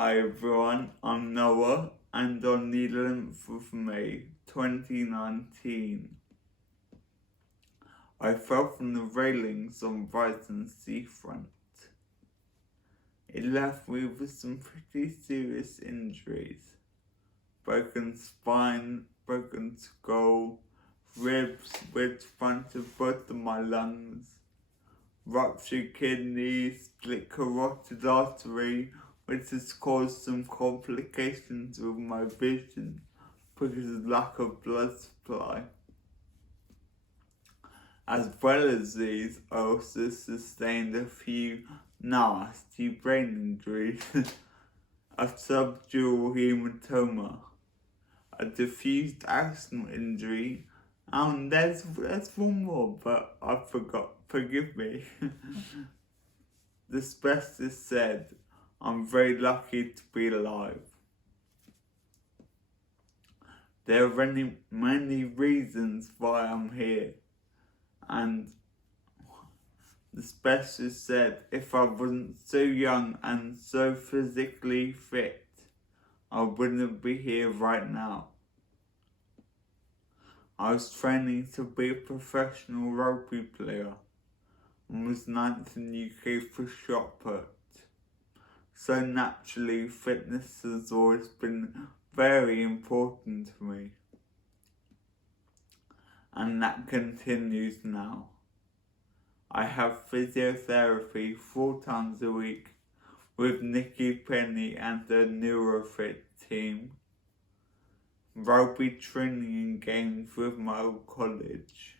Hi everyone, I'm Noah, and on the 11th of May 2019, I fell from the railings on Brighton seafront. It left me with some pretty serious injuries: broken spine, broken skull, ribs with front of both of my lungs, ruptured kidney, split carotid artery, which has caused some complications with my vision because of lack of blood supply. As well as these, I also sustained a few nasty brain injuries: a subdural hematoma, a diffused accident injury, and there's one more, but I forgot. Forgive me. The specialist said I'm very lucky to be alive. There are many reasons why I'm here, and the specialist said if I wasn't so young and so physically fit, I wouldn't be here right now. I was training to be a professional rugby player and was 9th in UK for shot put. So naturally, fitness has always been very important to me. And that continues now. I have physiotherapy 4 times a week with Nikki Penny and the NeuroFit team, rugby training and games with my old college.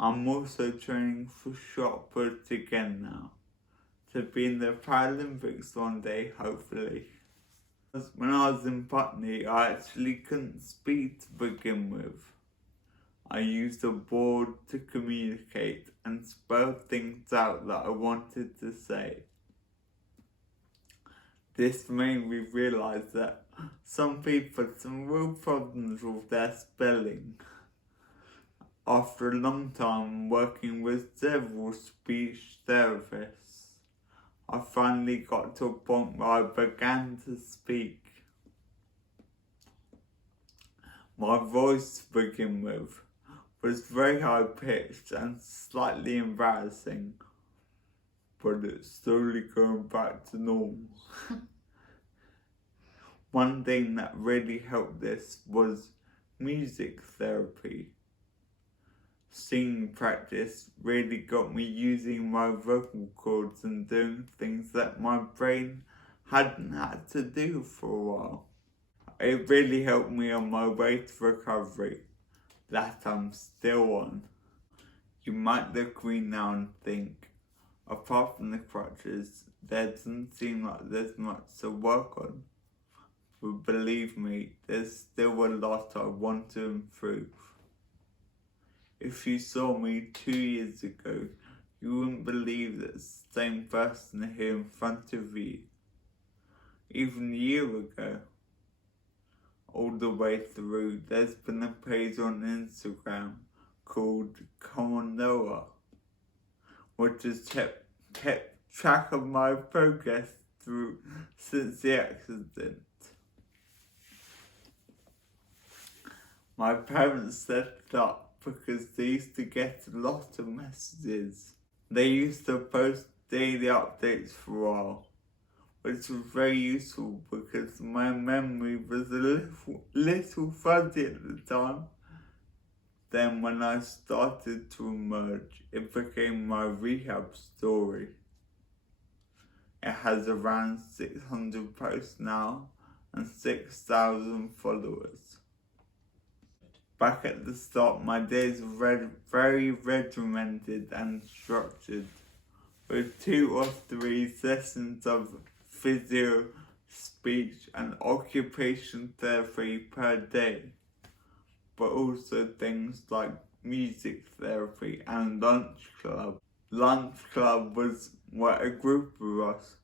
I'm also training for shot put again now, to be in the Paralympics one day, hopefully. When I was in Putney, I actually couldn't speak to begin with. I used a board to communicate and spell things out that I wanted to say. This made me realise that some people had some real problems with their spelling. After a long time working with several speech therapists, I finally got to a point where I began to speak. My voice to begin with was very high pitched and slightly embarrassing, but it's slowly going back to normal. One thing that really helped this was music therapy. Singing practice really got me using my vocal cords and doing things that my brain hadn't had to do for a while. It really helped me on my way to recovery that I'm still on. You might look at me now and think, apart from the crutches, there doesn't seem like there's much to work on. But believe me, there's still a lot I want to improve. If you saw me 2 years ago, you wouldn't believe that it's the same person here in front of you. Even a year ago. All the way through, there's been a page on Instagram called Come On Noah, which has kept track of my progress through since the accident. My parents set it up because they used to get a lot of messages. They used to post daily updates for a while, which was very useful because my memory was a little fuzzy at the time. Then when I started to emerge, it became my rehab story. It has around 600 posts now and 6,000 followers. Back at the start, my days were very regimented and structured, with 2 or 3 sessions of physio, speech and occupation therapy per day, but also things like music therapy and lunch club. Lunch club was where a group of us,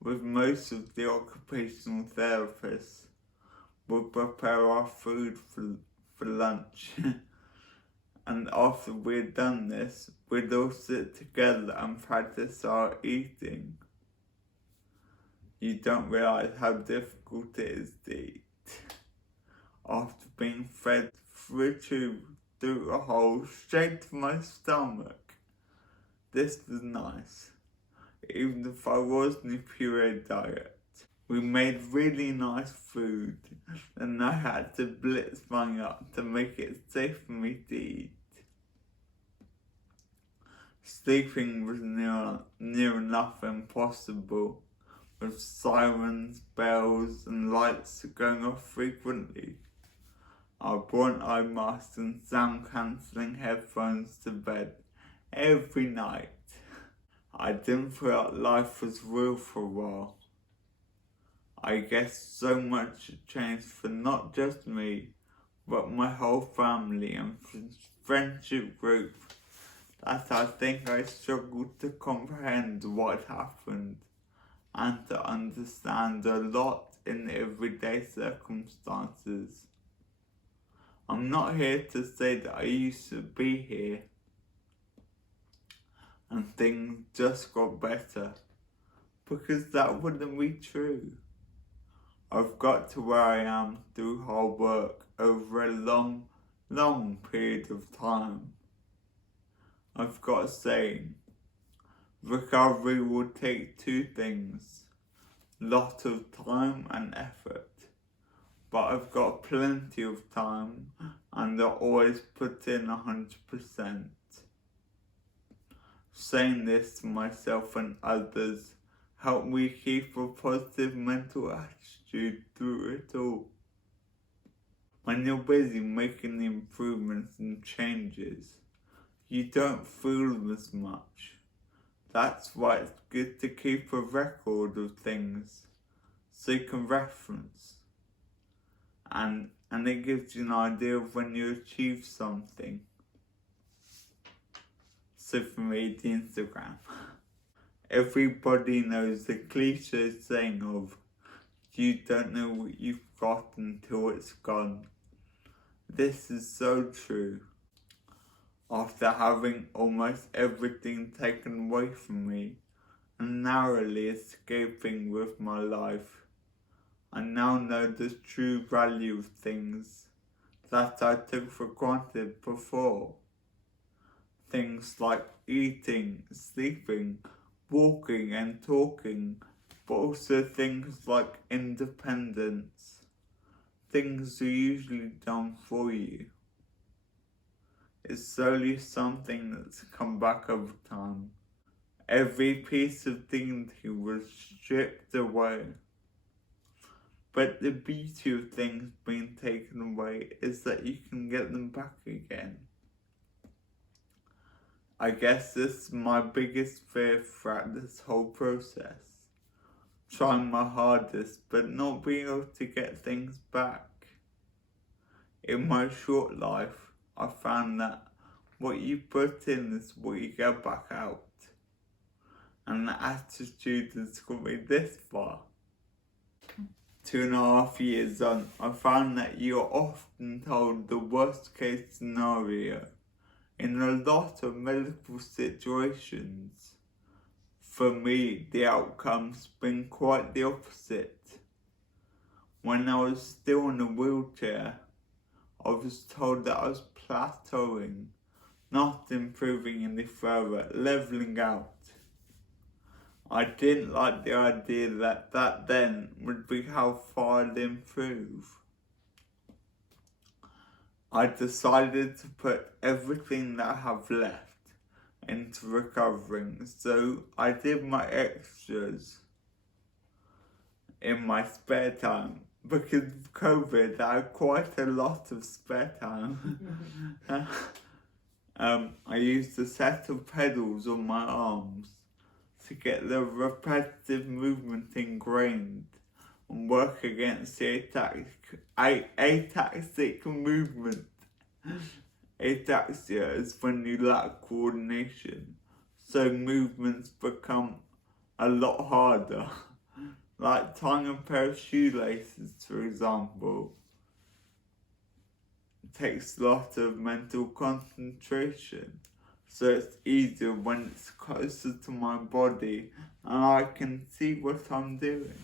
with most of the occupational therapists, would prepare our food for lunch. And after we'd done this, we'd all sit together and practice our eating. You don't realise how difficult it is to eat. After being fed through a tube through a hole straight to my stomach. This was nice, even if I was on a puree diet. We made really nice food, and I had to blitz mine up to make it safe for me to eat. Sleeping was near enough impossible, with sirens, bells, and lights going off frequently. I brought eye masks and sound-cancelling headphones to bed every night. I didn't feel like life was real for a while. I guess so much had changed for not just me, but my whole family and friendship group, that I think I struggled to comprehend what happened and to understand a lot in everyday circumstances. I'm not here to say that I used to be here and things just got better, because that wouldn't be true. I've got to where I am through hard work over a long period of time. I've got a saying, recovery will take two things, lot of time and effort. But I've got plenty of time and I always put in 100%. Saying this to myself and others helped me keep a positive mental attitude through it all. When you're busy making the improvements and changes, you don't feel them as much. That's why it's good to keep a record of things so you can reference. And it gives you an idea of when you achieve something. So for me, the Instagram. Everybody knows the cliche saying of, you don't know what you've got until it's gone. This is so true. After having almost everything taken away from me and narrowly escaping with my life, I now know the true value of things that I took for granted before. Things like eating, sleeping, walking and talking, but also things like independence. Things are usually done for you. It's solely something that's come back over time. Every piece of dignity was stripped away. But the beauty of things being taken away is that you can get them back again. I guess this is my biggest fear throughout this whole process. Trying my hardest, but not being able to get things back. In my short life, I found that what you put in is what you get back out. And the attitude has got me this far. 2.5 years on, I found that you're often told the worst case scenario in a lot of medical situations. For me, the outcome's been quite the opposite. When I was still in a wheelchair, I was told that I was plateauing, not improving any further, levelling out. I didn't like the idea that then would be how far I'd improve. I decided to put everything that I have left into recovering, so I did my extras in my spare time. Because of COVID, I had quite a lot of spare time. I used a set of pedals on my arms to get the repetitive movement ingrained and work against the ataxic movement. Ataxia is when you lack coordination, so movements become a lot harder. Like tying a pair of shoelaces, for example. It takes a lot of mental concentration. so it's easier when it's closer to my body and I can see what I'm doing.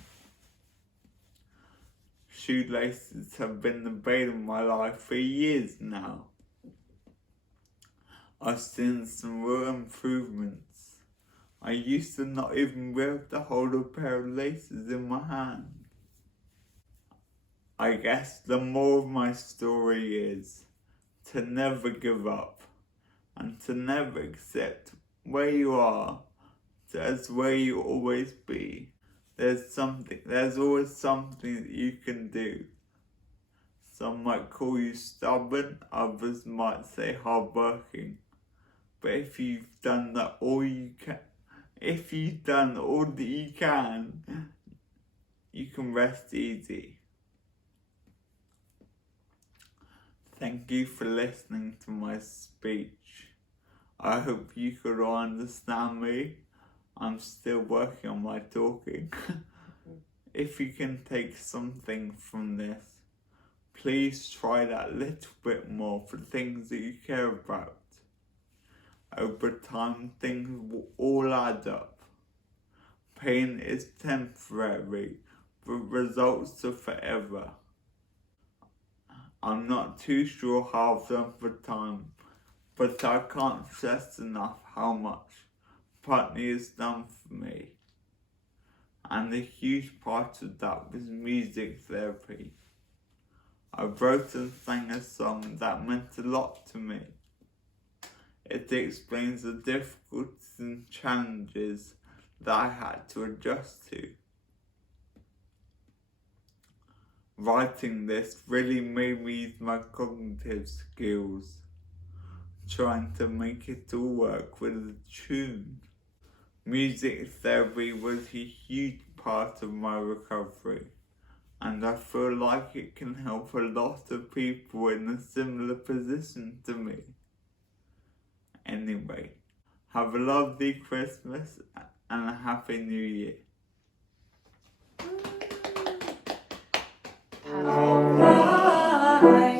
Shoelaces have been the bane of my life for years now. I've seen some real improvements. I used to not even be able to hold a pair of laces in my hand. I guess the moral of my story is to never give up and to never accept where you are as where you always be. There's always something that you can do. Some might call you stubborn, others might say hardworking. But if you've done all that you can rest easy. Thank you for listening to my speech. I hope you could all understand me. I'm still working on my talking. If you can take something from this, please try that little bit more for things that you care about. Over time, things will all add up. Pain is temporary, but results are forever. I'm not too sure how I've done for time, but I can't stress enough how much Putney has done for me. And a huge part of that was music therapy. I wrote and sang a song that meant a lot to me. It explains the difficulties and challenges that I had to adjust to. Writing this really made me use my cognitive skills, trying to make it all work with a tune. Music therapy was a huge part of my recovery, and I feel like it can help a lot of people in a similar position to me. Anyway, have a lovely Christmas and a Happy New Year. Alright.